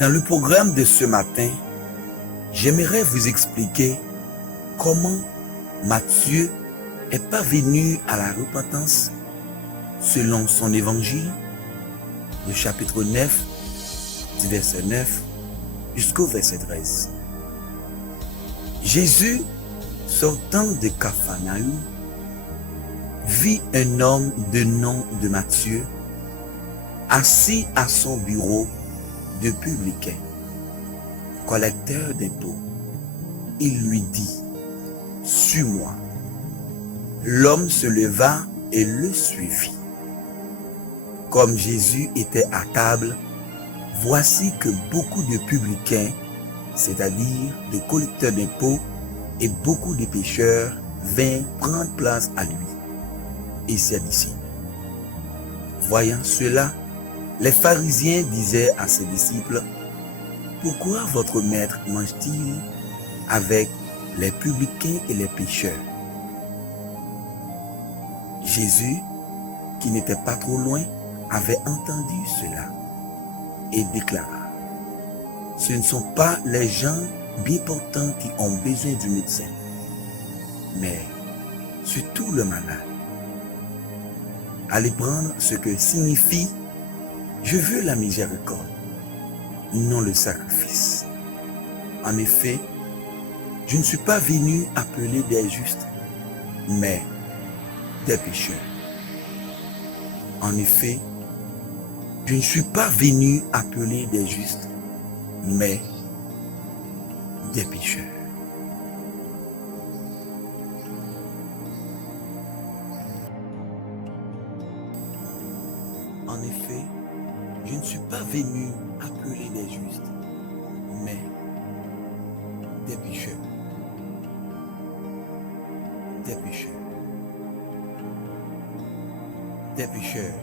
Dans le programme de ce matin, j'aimerais vous expliquer comment Matthieu est parvenu à la repentance selon son évangile, le chapitre 9, du verset 9 jusqu'au verset 13. Jésus, sortant de Capharnaüm, vit un homme de nom de Matthieu, assis à son bureau de publicain, collecteur d'impôts. Il lui dit: « Suis-moi. » L'homme se leva et le suivit. Comme Jésus était à table, voici que beaucoup de publicains, c'est-à-dire de collecteurs d'impôts, et beaucoup de pécheurs vinrent prendre place à lui et ses disciples. Voyant cela, les pharisiens disaient à ses disciples: « Pourquoi votre maître mange-t-il avec les publicains et les pécheurs ?» Jésus, qui n'était pas trop loin, avait entendu cela et déclara: « Ce ne sont pas les gens bien portants qui ont besoin du médecin, mais surtout le malade. Allez prendre ce que signifie « Je veux la miséricorde, non le sacrifice. » En effet, je ne suis pas venu appeler des justes, mais des pécheurs. En effet, je ne suis pas venu appeler des justes, mais des pécheurs. En effet, je ne suis pas venu appeler des justes, mais des pécheurs. Des pécheurs. Des pécheurs.